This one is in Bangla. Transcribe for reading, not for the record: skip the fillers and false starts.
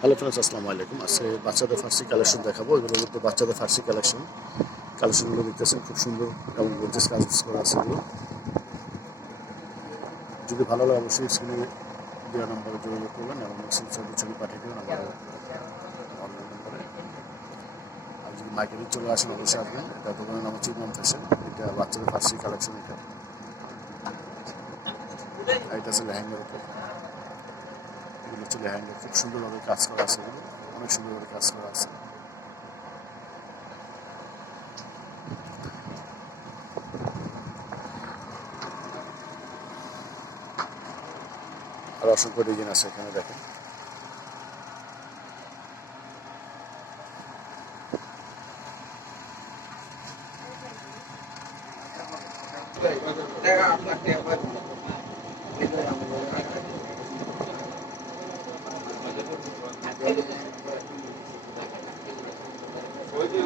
হ্যালো ফ্রেন্ডস, আসসালামু আলাইকুম। আজকে বাচ্চাদের ফার্সি কালেকশন দেখাবো। এগুলোর মধ্যে বাচ্চাদের ফার্সি কালেকশনগুলো দেখতেছেন, খুব সুন্দর এবং গর্জিয়াস কাজ করা আছে এগুলো। যদি ভালো লাগে অবশ্যই স্ক্রিনে দেওয়া নাম্বারে যোগাযোগ করবেন এবং ছবি পাঠিয়ে দেবেন আমার অনলাইন নাম্বারে। আর যদি মার্কেটে চলে আসেন অবশ্যই আসবেন। এটা দোকানের নাম হচ্ছে ইমাম ফ্যাশন। এটা বাচ্চাদের ফার্সি কালেকশন। এটা আছে লেহেঙ্গার উপর। এগুলো হচ্ছে লেহেঙ্গা, খুব সুন্দরভাবে কাজ করা আছে এগুলো, অনেক সুন্দরভাবে কাজ করা আছে। আর অসংখ্য ডিজাইন আছে এখানে, দেখেন। ওই যে